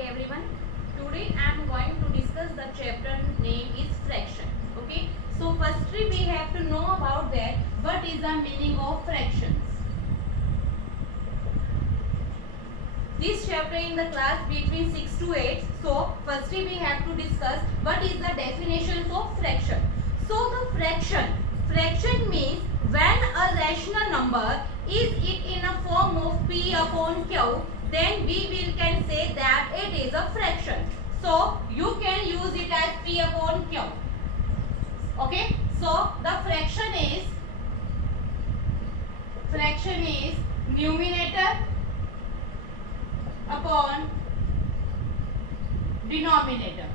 Okay everyone, today I am going to discuss the chapter name is fraction. Okay, so firstly we have to know about that what is the meaning of fractions. This chapter in the class between 6 to 8. So firstly we have to discuss what is the definitions of fraction. So the fraction means when a rational number is it in a form of p upon q, then we will can say that it is a fraction. So you can use it as p upon q. Okay, so the fraction is numerator upon denominator.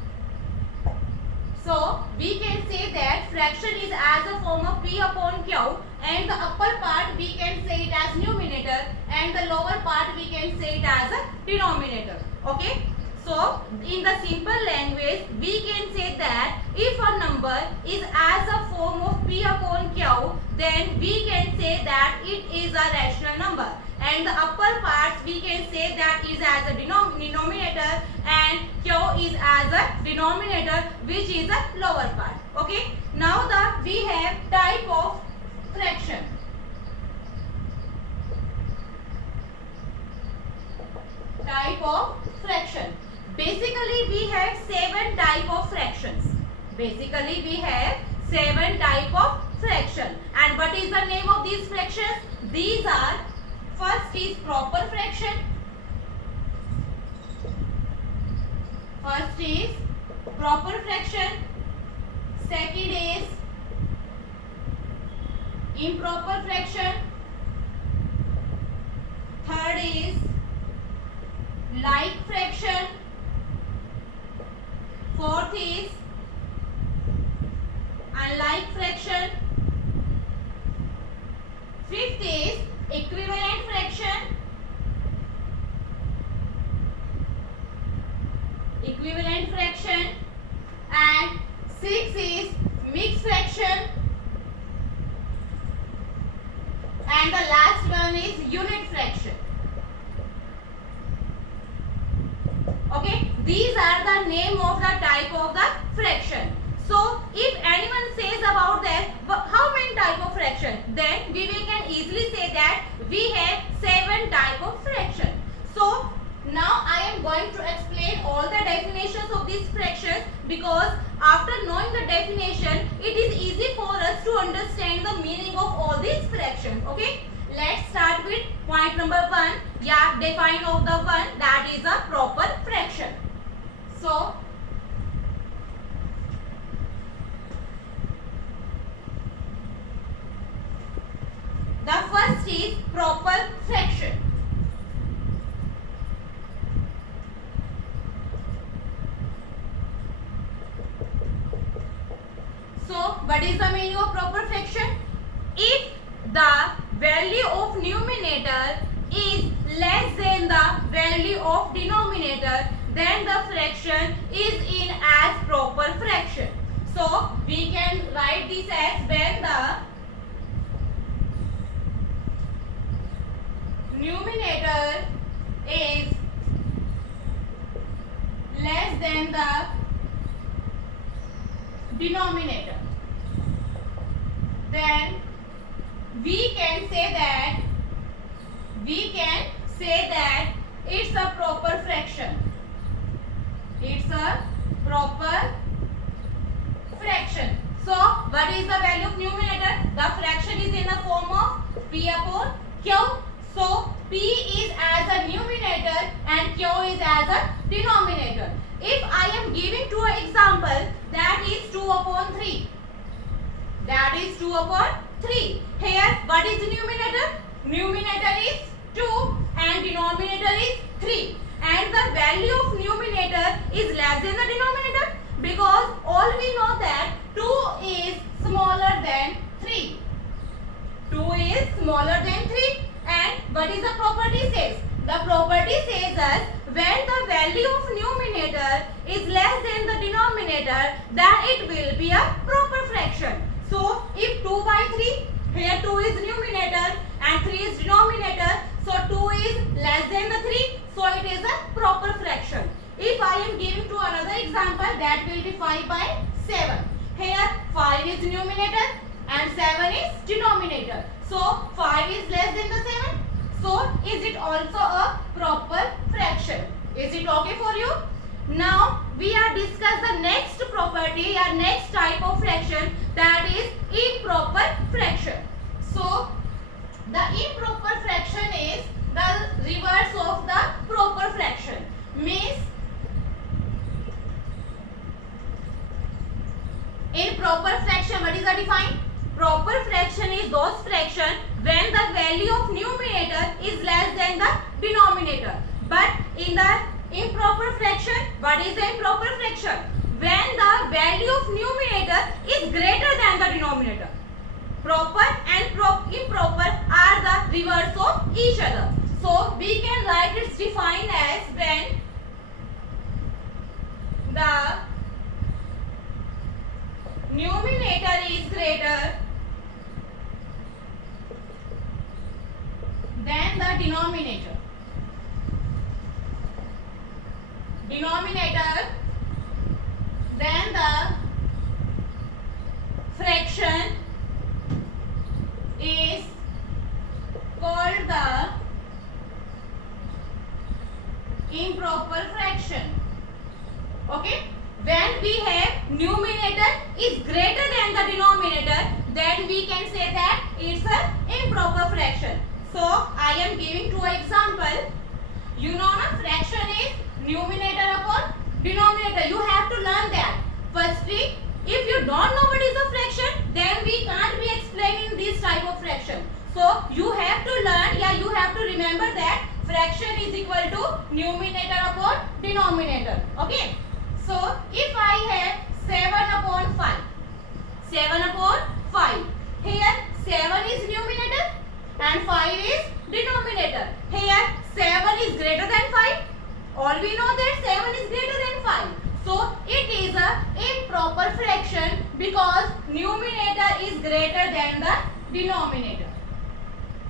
So we can say that fraction is as a form of p upon q, and the upper part we can say it as numerator and the lower part we can say it as a denominator. Okay, so in the simple language we can say that if a number is as a form of p upon q, then we can say that it is a rational number, and the upper parts we can say that is as a denominator and q is as a denominator, which is a lower part. Okay, now we have type of fraction. Type of fraction. Basically we have 7 type of fractions. Basically we have 7 type of fraction. And what is the name of these fractions? These are, first is proper fraction. First is proper fraction. Second is improper fraction. Third is like fraction. Fourth is unlike fraction. Fifth is equivalent fraction. Equivalent fraction. And sixth is mixed fraction. And the last one is unit fraction. Okay, these are the name of the type of the fraction. So if anyone says about that how many type of fraction, then we can easily say that we have 7 type of fraction. So now I am going to explain all the definitions of these fractions, because after knowing the definition it is easy for us to understand the meaning of all these fractions. Okay, let's start with point number 1. Yeah, define of the one, that is a proper fraction. So the first is proper fraction. So what is the meaning of proper fraction? If the value of numerator is less than the value of denominator, then the fraction is in as proper fraction. So we can write this as when the numerator is less than the denominator, then we can say that it's a proper fraction. It's a proper fraction. So what is the value of numerator? The fraction is in the form of p upon q. So p is as a numerator and q is as a denominator. If I am giving two example, that is 2 upon 3. That is 2 upon 3. Here what is the numerator? Numerator is 2 and denominator is 3. And the value of numerator is less than the denominator, because all we know that 2 is smaller than 3. 2 is smaller than 3. And what is the property says? The property says us when the value of numerator is less than the denominator, then it will be a proper fraction. So if 2 by 3, here 2 is numerator and 3 is denominator, so 2 is less than the 3, so it is a proper fraction. example, that will be 5 by 7. Here 5 is numerator and 7 is denominator. So 5 is less than the 7. So is it also a proper fraction? Is it okay for you? Now we are discuss the next property or next type of fraction, that is improper fraction. So the improper fraction is the reverse of the proper fraction. Means in proper fraction, what is the define? Proper fraction is those fraction when the value of numerator is less than the denominator. But in the improper fraction, what is the improper fraction? When the value of numerator is greater than the denominator. Proper and improper are the reverse of each other. So we can write its defined as when the numerator is greater than the denominator. Then the fraction is called the improper fraction. Okay? When we have numerator is greater than the denominator, then we can say that it's an improper fraction. So I am giving two example. You know na, fraction is numerator upon denominator. You have to learn that. Firstly, if you don't know what is a fraction, then we can't be explaining this type of fraction. So you have to learn, you have to remember that fraction is equal to numerator upon denominator. Okay? So if I have 7 upon 5, 7 upon 5. Here 7 is numerator and 5 is denominator. Here 7 is greater than 5. All we know that 7 is greater than 5. So it is a improper fraction because numerator is greater than the denominator.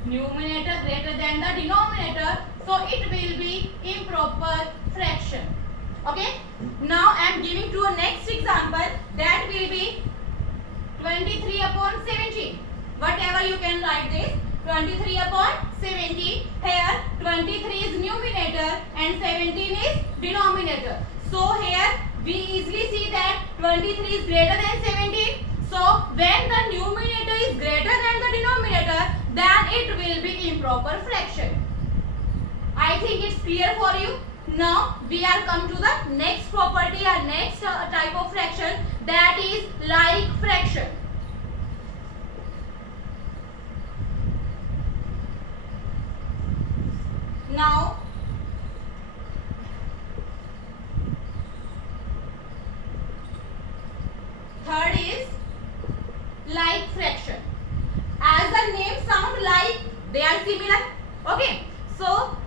Numerator greater than the denominator. So it will be improper fraction. Okay. Now I am giving to a next example, that will be 23 upon 17. Whatever you can write this. 23 upon 17. Here 23 is numerator and 17 is denominator. So here we easily see that 23 is greater than 17. So when the numerator is greater than the denominator, then it will be improper fraction. I think it's clear for you. Now we are come to the next property or next type of fraction, that is like fraction. Now third is like fraction. As the name sound like, they are similar. Okay. So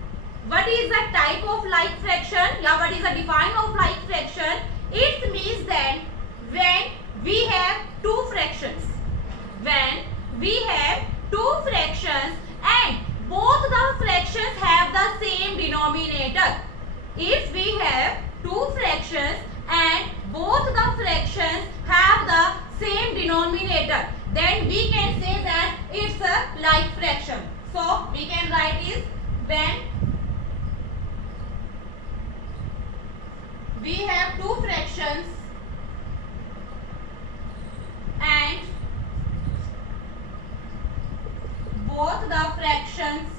what is the type of like fraction? What is the define of like fraction? It means that when we have two fractions. When we have two fractions and both the fractions have the same denominator. If we have two fractions and both the fractions have the same denominator, then we can say that it's a like fraction. So we can write is when we have two fractions and both the fractions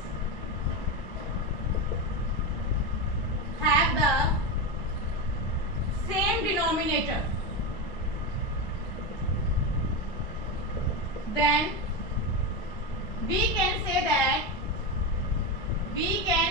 have the same denominator, then we can say that we can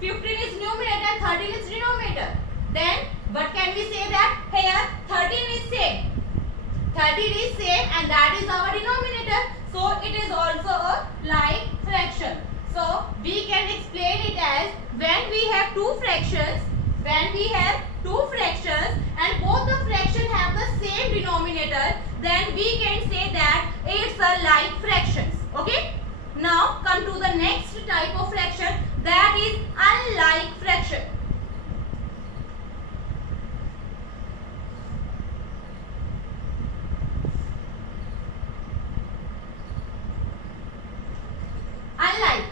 15 is numerator and 13 is denominator. Then what can we say that here 13 is same. 13 is same and that is our denominator. So it is also a like fraction. So we can explain it as when we have two fractions and both the fractions have the same denominator, then we can say that it's a like fractions. Okay. Now come to the next type of fraction, that is unlike fraction. Unlike.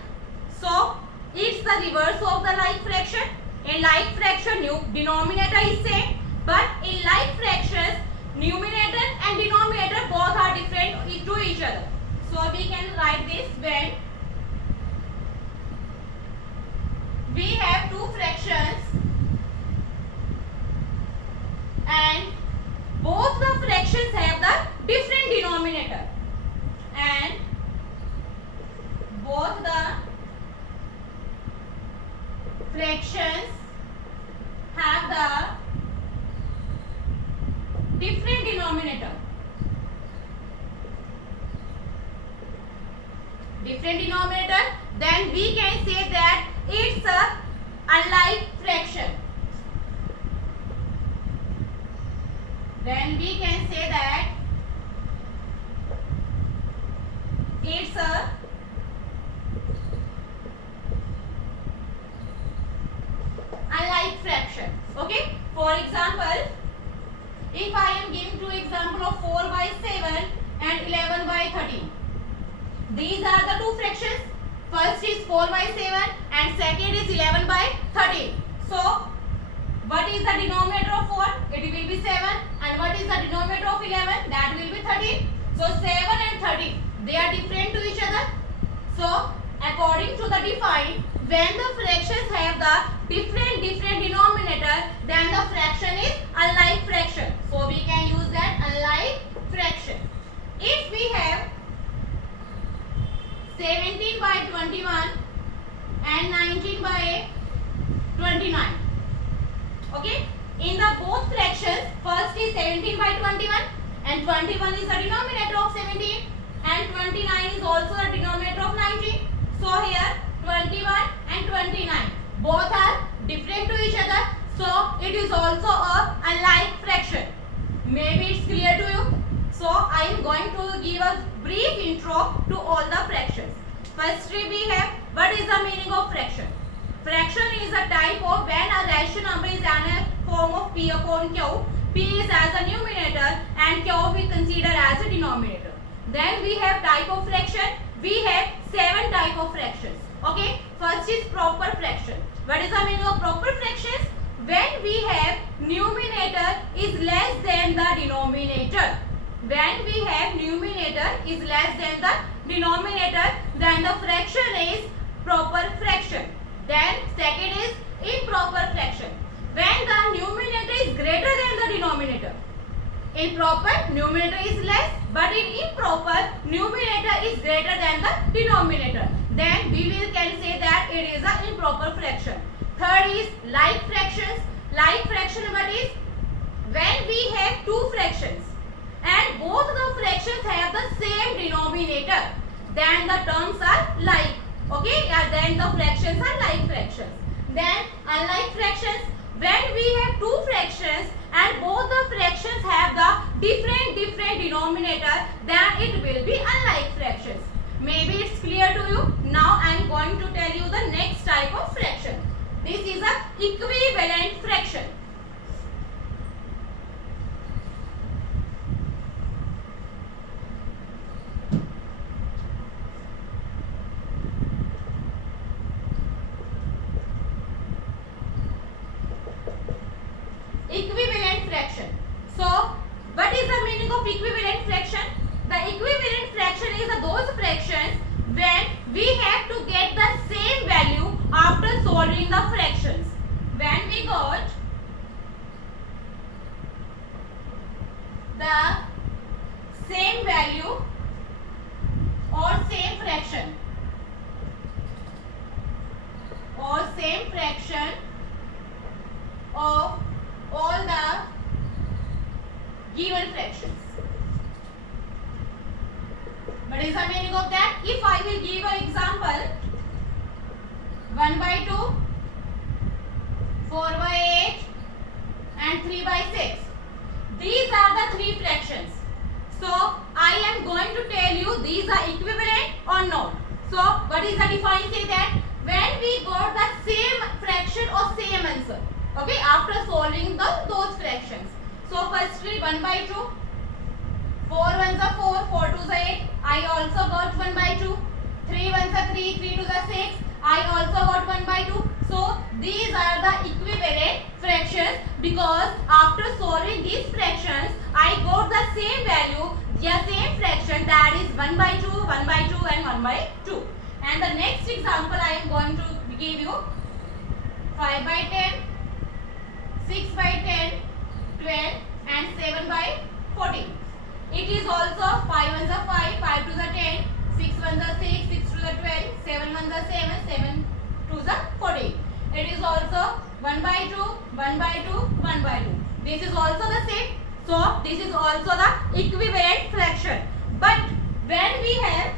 So it's the reverse of the like fraction. In like fraction, denominator is same, but in like fractions, numerator and denominator both are different to each other. So we can write this when we have two fractions and both the fractions have the different denominator and both the fractions have the different denominator. Then we can say that it's a unlike fraction. Then we can say that it's a unlike fraction. Okay. For example, if I am giving two example of 4 by 7 and 11 by 13. These are the two fractions. First is 4 by 7 and second is 11 by 13. So what is the denominator of 4? It will be 7. And what is the denominator of 11? That will be 13. So 7 and 13, they are different to each other. So according to the define, when the fractions have the different denominator, then the fraction is unlike fraction. So we can use that unlike fraction. If we have 17 by 21 and 19 by 29. Okay. In the both fractions, first is 17 by 21 and 21 is the denominator of 17 and 29 is also the denominator of 19. So here 21 and 29 both are different to each other. So it is also a unlike fraction. Maybe it's clear to you. So I am going to give a brief intro to all the fractions. Firstly, we have what is the meaning of fraction. Fraction is a type of when a rational number is in a form of P upon Q. P is as a numerator and Q we consider as a denominator. Then we have type of fraction. We have 7 type of fractions. Okay. First is proper fraction. What is the meaning of proper fractions? When we have numerator is less than the denominator. When we have numerator is less than the denominator, then the fraction is proper fraction. Then second is improper fraction. When the numerator is greater than the denominator. In proper, numerator is less, but in improper, numerator is greater than the denominator. Then we can say that it is an improper fraction. Third is like fractions. Like fraction what is? When we have two fractions and both the fractions have the same denominator, then the terms are like. Okay, then the fractions are like fractions. Then unlike fractions, when we have two fractions and both the fractions have the different denominator, then it will be unlike fractions. Maybe it's clear to you. Now I am going to tell you the next type of fraction. This is a equivalent fraction. Equivalent fraction. So, what is the meaning of equivalent fraction? The equivalent fraction is those fractions when we have to get the same value after solving the fractions. When we got the same value or same fraction 1/2, 4/8 and 3/6. These are the three fractions. So I am going to tell you these are equivalent or not. So what is the define? Say that when we got the same fraction or same answer, okay, after solving those fractions. So firstly 1/2, 4 ones are 4, 4 twos are 8. I also got 1/2. 3 ones are 3, 3 twos are 6. I also got 1/2. So these are the equivalent fractions because after solving these fractions, I got the same value, the same fraction, that is 1/2, 1/2 and 1/2. And the next example I am going to give you 5/10, 6/10, 12 and 7/14. It is also 5 ones are 5, 5 twos are 10, 6 ones are 6, 6 twos are 12, 7 ones are 7, 7 twos are 14. It is also 1/2, 1/2, 1/2. This is also the same. So this is also the equivalent fraction. But when we have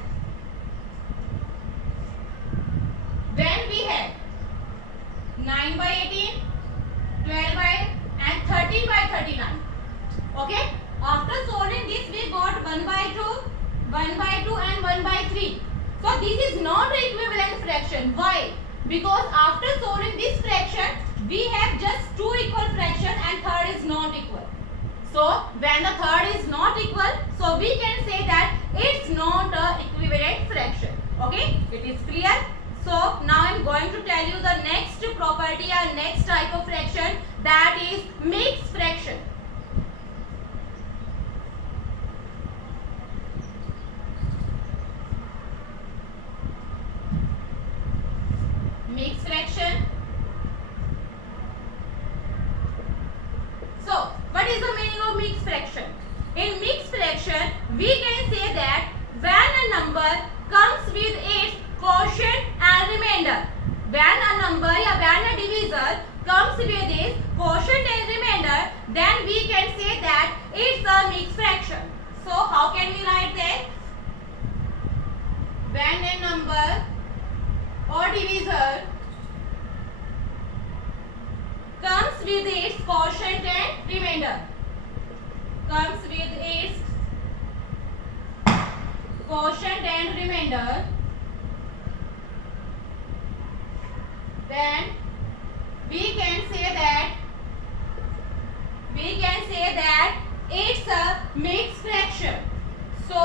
9/18, 12 and 13/39. Okay. After solving this, we got 1/2, 1/2 and 1/3. So this is not equivalent fraction. Why? Because after solving this fraction, we have just two equal fractions and third is not equal. So when the third is not equal, so we can say that it's not a equivalent fraction. Okay, it is clear. So now I am going to tell you the next property or next type of fraction, that is mixed fraction. Mixed fraction. So what is the meaning of mixed fraction? In mixed fraction, we can say that when a number comes with its quotient and remainder, when a number or when a divisor comes with its quotient and remainder, then we can say that it's a mixed fraction. So how can we write that? When a number or divisor comes with its quotient and remainder, comes with its quotient and remainder, then we can say that it's a mixed fraction. So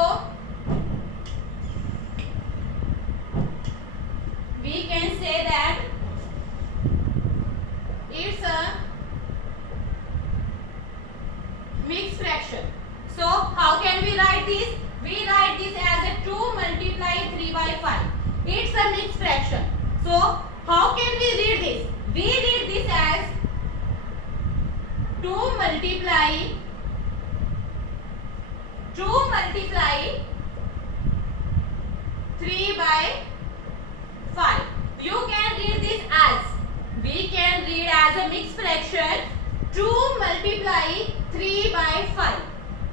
we can say that it's a mixed fraction. So how can we write this? We write this as a 2 multiply 3/5. It's a mixed fraction. So how can we read this? We read this as 2 multiply 3/5. You can read this as, we can read as a mixed fraction 2 multiply 3/5.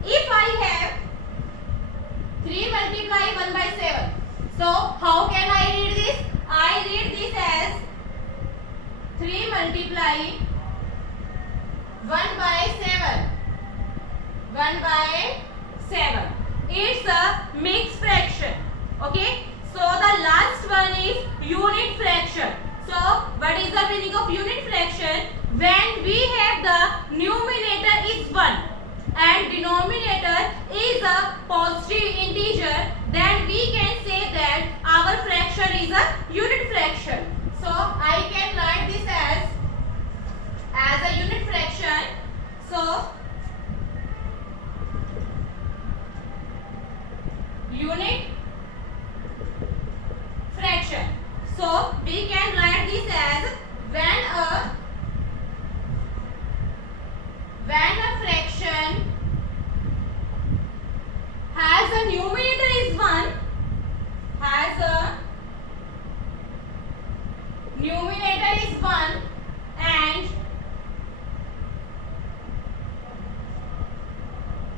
If I have 3 multiply 1/7, so how can I read this? I read this as 3 multiply 1/7. 1/7. It's a mixed fraction. Okay. So the last one is unit fraction. So what is the meaning of unit fraction? When we have the numerator is 1 and denominator is a positive integer, then we can say that our fraction is a unit fraction. So I can write this as a unit fraction. So unit fraction. So we can write this as when a fraction has a numerator is 1, has a numerator is 1 and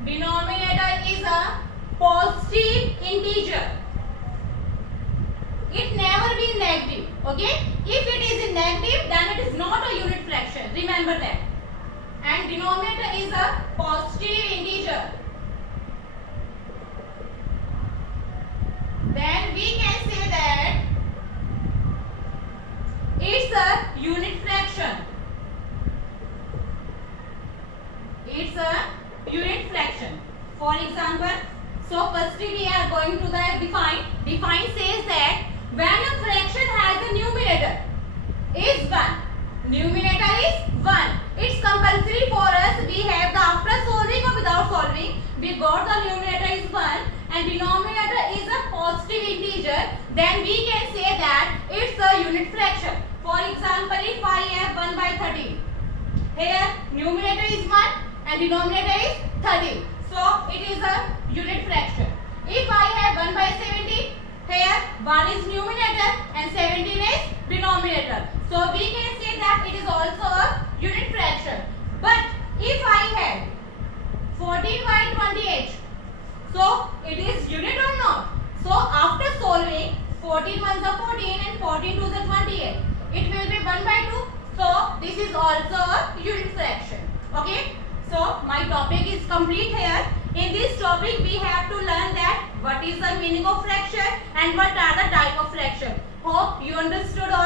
denominator is a positive integer. It never be in negative. Okay, if it is in negative, then it is not a unit fraction. Remember that. And denominator is a positive integer. Then we can say that it's a unit fraction. It's a unit fraction. For example, so firstly we are going to the define. Define says that when a fraction has a numerator is 1, numerator is 1, it's compulsory for us. We have the after solving or without solving, we got the numerator is 1 and denominator is a positive integer, then we can say that it's a unit fraction. For example, if I have 1 by 13, here numerator is 1 and denominator is 13, so it is a unit fraction. If I have 1 by 17, here 1 is numerator and 17 is denominator, so we can say that it is also a unit fraction. But if I have 14 by 28, so it is unit or not? So after solving, 14 ones are 14 and 14 twos are 28. It will be 1 by 2. So this is also a unit fraction. Okay. So my topic is complete here. In this topic we have to learn that what is the meaning of fraction and what are the type of fraction. Hope you understood all.